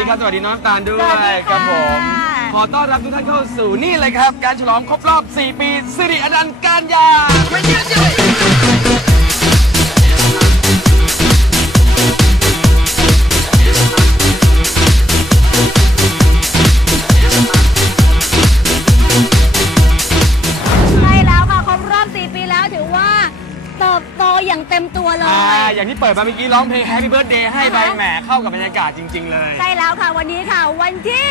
วัสดีน้องน้ำตาลด้วสวัสดียค่ะ ครับผม ขอต้อนรับทุกท่านเข้าสู่นี่เลยครับ การฉลองครบรอบ 4 ปีสิริอนันต์การยางใเปิดมาเมื่อกี้ร้องเพลง Happy Birthday ให้ไปอ่าฮะแหมเข้ากับบรรยากาศจริง ๆ เลย ใช่แล้วค่ะวันนี้ค่ะวันที่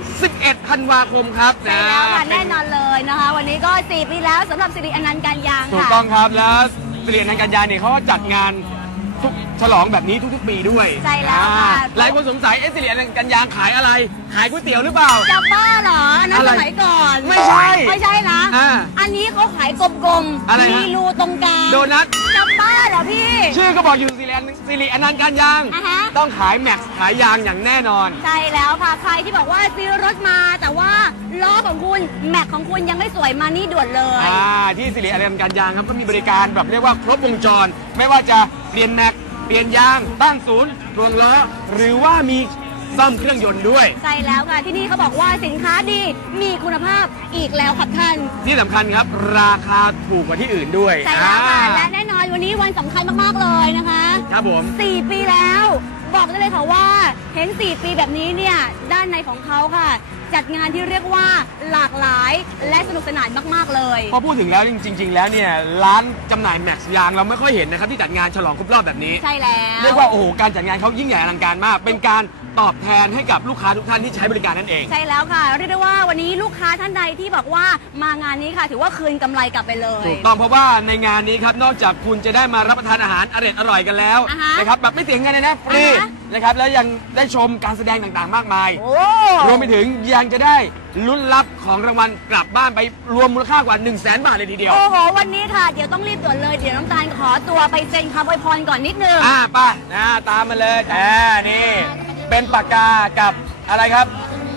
11ธันวาคมครับใช่แล้วค่ะเป็แน่นอนเลยนะคะ วันนี้ก็ 4 ปีแล้วสำหรับสิริอนันต์การยางถูกค่ะ ต้องครับแล้วสิริอนันต์การยางเนี่ยเขาก็จัดงาน ทุกฉลองแบบนี้ทุกๆปีด้วยใช่แล้วค่ะ อ่าหลายคนสงสัยเอ๊ะสิริอนันต์การยางขายอะไร ขายก๋วยเตี๋ยวหรือเปล่า จะบ้าเหรอนั่นอะไรสมัยก่อนไม่ใช่ไม่ใช่นะอ่าอันนี้เขาขายกลมอะไรฮะ มีรูตรงกลางโดนัท จะบ้าเหรอพี่ ชื่อก็บอกอยู่สิริอนันต์สิริอนันต์การยาง อ่าฮะ ต้องขายแม็กซ์ขายยางอย่างแน่นอน ใช่แล้วค่ะใครที่บอกว่าซื้อรถมาแต่ว่าล้อของคุณแม็กของคุณยังไม่สวยมานี่ด่วนเลย อ่าที่สิริอนันต์การยางครับก็มีบริการแบบเรียกว่าครบวงจร ไม่ว่าจะ เปลี่ยนแม็กเปลี่ยนยางตั้งศูนย์รวงล้อหรือว่ามีซ่อมเครื่องยนต์ด้วย ใช่แล้วค่ะ ที่นี่เขาบอกว่าสินค้าดีมีคุณภาพอีกแล้วครับท่าน ที่สำคัญครับ ราคาถูกกว่าที่อื่นด้วยใช่แล้วค่ะอ่าและแน่นอนวันนี้วันสำคัญมากๆเลยนะคะ ครับผม 4 ปีแล้ว บอกได้เลยค่ะว่าเห็น 4 ปีแบบนี้เนี่ย ด้านในของเขาค่ะ จัดงานที่เรียกว่าหลากหลายและสนุกสนานมาก ๆ เลย พอพูดถึงแล้วจริง ๆ แล้วเนี่ยร้านจำหน่ายแม็กซ์ยางเราไม่ค่อยเห็นนะครับที่จัดงานฉลองครบรอบแบบนี้ ใช่แล้ว เรียกว่าโอ้โหการจัดงานเขายิ่งใหญ่อลังการมาก เป็นการ ตอบแทนให้กับลูกค้าทุกท่านที่ใช้บริการนั่นเอง ใช่แล้วค่ะ เรียกได้ว่าวันนี้ลูกค้าท่านใดที่บอกว่ามางานนี้ค่ะ ถือว่าคืนกำไรกลับไปเลย ถูกต้องเพราะว่าในงานนี้ครับนอกจากคุณจะได้มารับประทานอาหารอร่อยอร่อยกันแล้วอ่าฮะนะครับแบบไม่เสียเงินเลยนะฟรีอ่าฮะ นะครับแล้วยังได้ชมการแสดงต่างๆ มากมาย โอ้ รวมไปถึงยังจะได้ลุ้นรับของรางวัลกลับบ้านไปรวมมูลค่ากว่า 1 0 0 0 0แบาทเลยทีเดียว โอ้โห วันนี้ค่ะ เดี๋ยวต้องรีบด่วนเลย เดี๋ยวน้ำตาลขอตัวไปเซ็นคำอวยพรก่อนนิดนึง อ่าไป่ะนะตามมาเลยอ่านี่ เป็นปากกากับอะไรครับ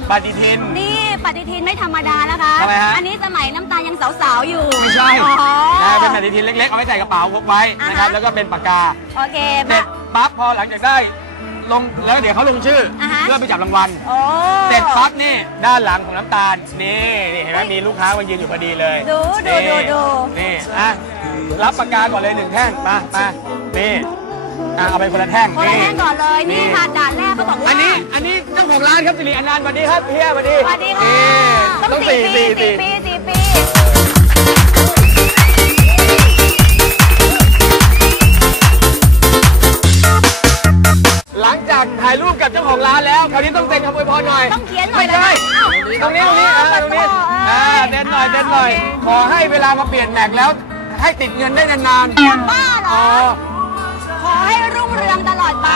ปฏิทิน นี่ปฏิทินไม่ธรรมดานะคะ ทำไมฮะ อันนี้สมัยน้ำตาลยังสาวๆอยู่ไม่ใช่อ๋อ นะเป็นปฏิทินเล็กๆ เอาไว้ใส่กระเป๋าพกไว้นะครับ อ่าฮะ แล้วก็เป็นปากกาโอเคเสร็มาจปั๊บพอหลังจากได้ลงแล้วเดี๋ยวเขาลงชื่ออาฮะเพื่อไปจับรางวัล โอ้ เสร็จปั๊บนี่ด้านหลังของน้ำตาล นี่นี่เห็นไหมมีลูกค้ามายืนอยู่พอดีเลยดูดูนี่ดูดู นี่อะรับปากกาก่อนเลยหนึ่งแท่งมามานี่ อะเอาไปคนละแท่งคนละแท่งก่อนเลยนี่ค่ะด่านแรกเขาบอกว่าอันนี้อันนี้เจ้าของร้านครับสิริอนันต์สวัสดีครับเฮียสวัสดีสวัสดีค่ะนี่ต้องสี่สี่สี่สี่ปีสี่ปีหลังจากถ่ายรูปกับเจ้าของร้านแล้วคราวนี้ต้องเซ็นคำอวยพรหน่อยต้องเขียนหน่อยไม่ใช่อ้าวตรงนี้ตรงนี้อ่าตรงนี้อ่าเต้นหน่อยเต้นหน่อย ขอให้เวลามาเปลี่ยนแม็กแล้วให้ติดเงินได้นานๆบ้าเหรอ๋ออขอให้ รุ่งเรืองตลอดไป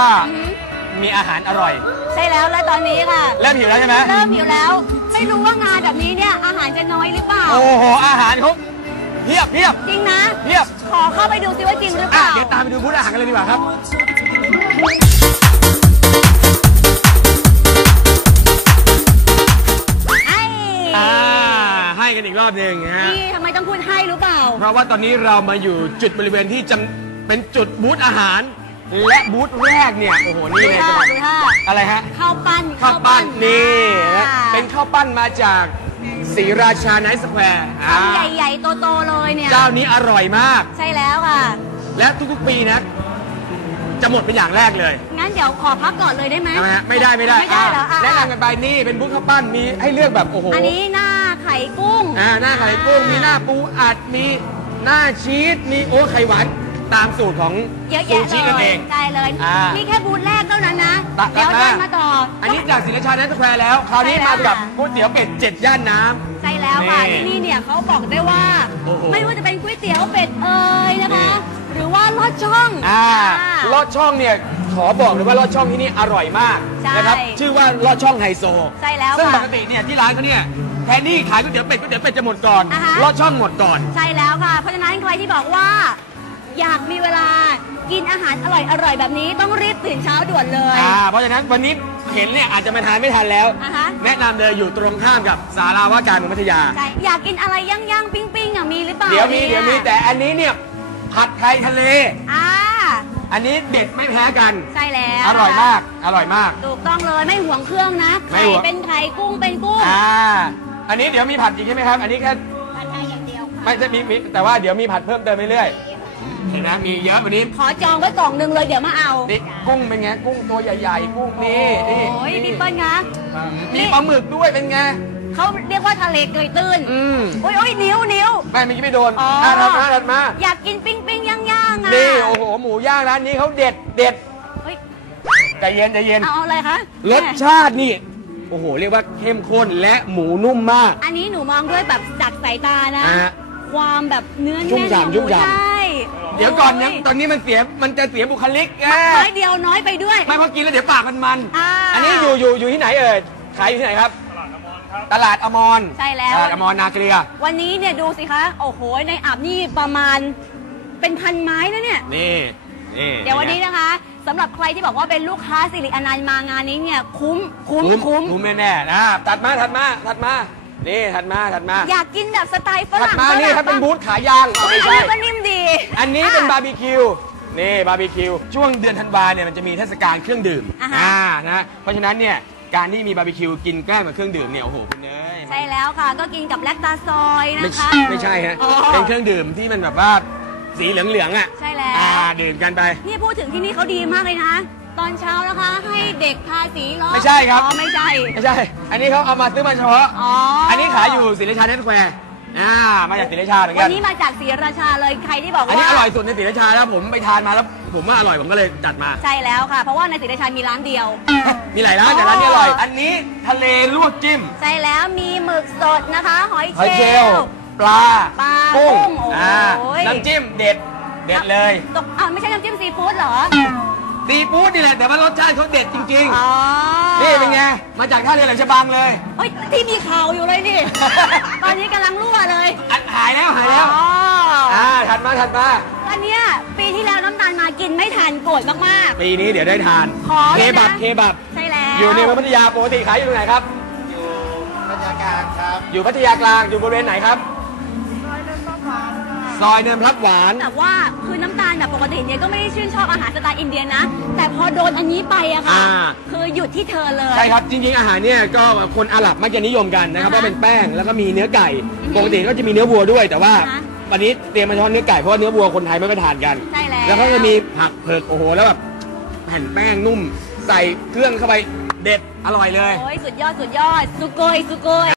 วว่ามีอาหารอร่อย ใช่แล้วและตอนนี้ค่ะ เริ่มหิวแล้วใช่ไหมเริ่มหิวแล้ว ไม่รู้ว่างานแบบนี้เนี่ยอาหารจะน้อยหรือเปล่า โอ้โห อาหารเขาเพียบเพียบจริงนะเพียบ ขอเข้าไปดูซิว่าจริงหรือเปอะล่า เดี๋ยวตามไปดูบูธอาหารกันเลยดีกว่าครับ ไอ้อ่า ให้กันอีกรอบหนึ่งนะฮะ นี่ทำไมต้องพูดให้รู้เปล่า เพราะว่าตอนนี้เรามาอยู่จุดบริเวณที่จำเป็นจุดบูธอาหาร และบูธแรกเนี่ยโอ้โหนี่ดูเลยท่าจะบอกดูท่าอะไรฮะข้าวปั้นข้าวปั้นนี่นะอ่าเป็นข้าวปั้นมาจากศรีราชาไนท์สแควร์คำใหญ่ๆโตๆเลยเนี่ยเจ้านี้อร่อยมาก ใช่แล้วค่ะ และทุกๆปีนะ จะหมดเป็นอย่างแรกเลยงั้นเดี๋ยวขอพักก่อนเลยได้ไหมใช่ไหมฮะไม่ได้ไม่ได้ไม่ได้เหรออะอะแนะนำกันไปนี่เป็นบูธข้าวปั้นมีให้เลือกแบบโอ้โหอันนี้หน้าไข่กุ้งอ่าหน้าไข่กุ้งมีหน้าปูอัดมีหน้าชีสมีโอ้ไข่หวาน ตามสูตรของเยอะซูแยะชิเลนั่นเอย ง ใช่เลย อ่ามีมีแค่บูธแรกเท่านั้นนะตัดเดี๋ยวตัดมาเดินมาต่อออันนี้จากศิลชาแนสแควร์แล้ว คราวนี้ใช่แล้วมากับค่ะก๋วยเตี๋ยวเป็ดเจ็ดย่านน้ำ ใช่แล้วค่ะนี่ที่นี่เนี่ยเขาบอกได้ว่า โอ้โหไม่ว่าจะเป็นก๋วยเตี๋ยวเป็ดเอ่ยนะคะ นี่ หรือว่าลอดช่องอ่าอ่าลอดช่องเนี่ยขอบอกเลยว่าลอดช่องที่นี่อร่อยมากใช่นะครับชื่อว่าลอดช่องไฮโซใช่แล้วซึ่งปค่ะกติเนี่ยที่ร้านเขาเนี่ยแทนที่ขายก๋วยเตี๋ยวเป็ดก๋วยเตี๋ยวเป็ดจะหมดก่อนอ่าฮะ ลอดช่องหมดก่อน ใช่แล้วค่ะ เพราะฉะนั้นใครที่บอกว่า อยากมีเวลากินอาหารอร่อยๆแบบนี้ต้องรีบตื่นเช้าด่วนเลย อ่าเพราะฉะนั้นวันนี้เห็นเนี่ยอาจจะมาทานไม่ทันแล้ว อ่าฮะ แนะนำเลยอยู่ตรงข้ามกับสาราว่าการเมืองพัทยา ใช่อยากกินอะไรย่างๆปิ้งๆอะมีหรือเปล่าเดี๋ยวมีนี่เดี๋ยวมีแต่อันนี้เนี่ยผัดไทยทะเล อ่าอันนี้เด็ดไม่แพ้กัน ใช่แล้วอร่อยมากอร่อยมาก ถูกต้องเลยไม่ห่วงเครื่องนะไม่ไข่ห่วง เป็นไข่กุ้งเป็นกุ้งอ่าอันนี้เดี๋ยวมีผัดอีกใช่ไหมครับ อันนี้แค่ผัดไทยอย่างเดียวค่ะไม่ใช่มีมีแต่ว่าเดี๋ยวมีผัดเพิ่มเติมเรื่อยๆ เห็นนะมีเยอะวันนี้ขอจองไว้กล่องหนึ่งเลยเดี๋ยวมาเอานี่กุ้งเป็นไงกุ้งตัวใหญ่ๆกุ้งนี่นี่โอ้ยนี่พี่เปิ้ลคะมีปลาหมึกด้วยเป็นไงเขาเรียกว่าทะเลเกยตื้นอืมโอ้ยโอ้ยนิ้วนิ้ว แม่เมื่อกี้ไม่โดนอ๋ออ่อะถัดมาถัดมาอยากกินปิ้งปิ้งย่างย่างๆอะนี่โอ้โหหมูย่างร้านนี้เขาเด็ดเด็ดเฮ้ยใจเย็นใจเย็นเอาเอาอะไรคะรสชาตินี่โอ้โหเรียกว่าเข้มข้นและหมูนุ่มมาก อันนี้หนูมองด้วยแบบจากสายตานะ อะความแบบเนื้อชุ่มแน่นของฉ่ำหชุ่มูมฉ่ำ ใช่ เดี๋ยวก่อนโนะตอนนี้มันเสียมันจะเสียบุคลิกแกน้อยเดียวน้อยไปด้วย ไม่เพราะกินแล้วเดี๋ยวปากมันมัน อ่า อันนี้อยู่อยู่อยู่ที่ไหนเอ่ยขายอยู่ที่ไหนครับ ตลาดอมรใช่แล้วตลาดอมรนาเกลือ วันนี้เนี่ยดูสิคะ โอ้โห ในอับนี่ประมาณเป็นพันไม้นะเนี่ย นี่นี่เดี๋ยววันนี้นะคะสำหรับใครที่บอกว่าเป็นลูกค้าสิริอนันต์มางานนี้เนี่ยคุ้มคุ้มคุ้มคุ้ม คุ้มแน่ๆนะถัดมาถัดมาถัดมา นี่ถัดมาถัดมาอยากกินแบบสไตล์ฝถัดรั่งมาฝนี่รั่งครับเป็นปะบูธขายย่างโอ้ยไม่อันใช่นี้ก็นิ่มดี อันนี้เป็นอะบาร์บีคิวนี่บาร์บีคิวช่วงเดือนธันวาเนี่ยมันจะมีเทศกาลเครื่องดื่มอ่าฮะ นะเพราะฉะนั้นเนี่ยการที่มีบาร์บีคิวกินแกล้มกับเครื่องดื่มเนี่ยโอ้โหคุณเนยใช่แล้วค่ะ ก็กินกับแลคตาซอยนะไม่คะ ใช่ไม่ใช่ฮะอ๋อ เป็นเครื่องดื่มที่มันแบบว่าสีเหลืองๆอะใช่แล้ว อ่าดื่มกันไป นี่พูดถึงที่นี่เขาดีมากเลยนะ ตอนเช้านะคะ ให้เด็กทาสีเหรอไม่ใช่ครับ อ๋อไม่ใช่ไม่ใช่ อันนี้เขาเอามาซื้อมาเฉพาะ อ๋ออัอันนี้ขายอยู่ศรีราชาเน็ตแควร์ อ่ามาจากศรีราชาเหมือนวักันน นี้มาจากศรีราชาเลยใครที่บอกอันว่านี้อร่อยสุดในศรีราชาแล้วผมไปทานมาแล้ว ผมว่าอร่อยผมก็เลยจัดมา ใช่แล้วค่ะ เพราะว่าในศรีราชามีร้านเดียว มีหลายร้านแต่ร้านนี้อร่อย อันนี้ทะเลลวกจิ้มใช่แล้วมีหมึกสดนะคะ หอยหอยเชเชลลล์ล์ปลาปลากุ้งกุ้งโอ้โห อ่าน้ำจิ้มเด็ดเด็ดเลย ตกอ่าไม่ใช่น้ำจิ้มซีฟู้ดเหรอ ซีฟู้ดนี่แหละแต่ว่ารสชาติเขาเด็ดจริงอ๋อๆนี่เป็นไงมาจากท่าเรือแหลมฉบังเลยเฮ้ยที่มีข่าวอยู่เลยนี่ ตอนนี้กำลังรั่วเลยอันหายแล้วหายแล้วอ๋อออ่าถัดมาถัดมาอันเนี้ยปีที่แล้วน้ำตาลมากินไม่ทันโกรธมาก ปีนี้เดี๋ยวได้ทานขอเคเลยนะ บับเคบับ ๆ ใช่แล้วอยู่ในเมืองพัทยาปกติขายอยู่ตรงไหนครับบรรยากาศครับ อยู่พัทยากลางอยู่บริเวณไหนครับ ซอยเนินพลับหวาน แต่ว่าคือน้ำตาลแบบปกติเนี่ยก็ไม่ได้ชื่นชอบอาหารสไตล์อินเดียนะ แต่พอโดนอันนี้ไปอะค่ะ อ่า คือหยุดที่เธอเลย ใช่ครับ จริงๆอาหารเนี่ยก็คนอาหรับมักจะนิยมกันนะครับอ่าฮะว่าเป็นแป้งแล้วก็มีเนื้อไก่อือฮึปกติก็จะมีเนื้อวัวด้วย แต่ว่าอ่าฮะวันนี้เตรียมมาเฉพาะเนื้อไก่เพราะว่าเนื้อวัวคนไทยไม่ไปทานกัน ใช่แล้ว แล้วก็จะมีผักเผือกโอ้โหแล้วแบบแผ่นแป้งนุ่ม ใส่เครื่องเข้าไปเด็ดอร่อยเลย โอ้ยสุดยอดสุดยอด สุโกยสุโกย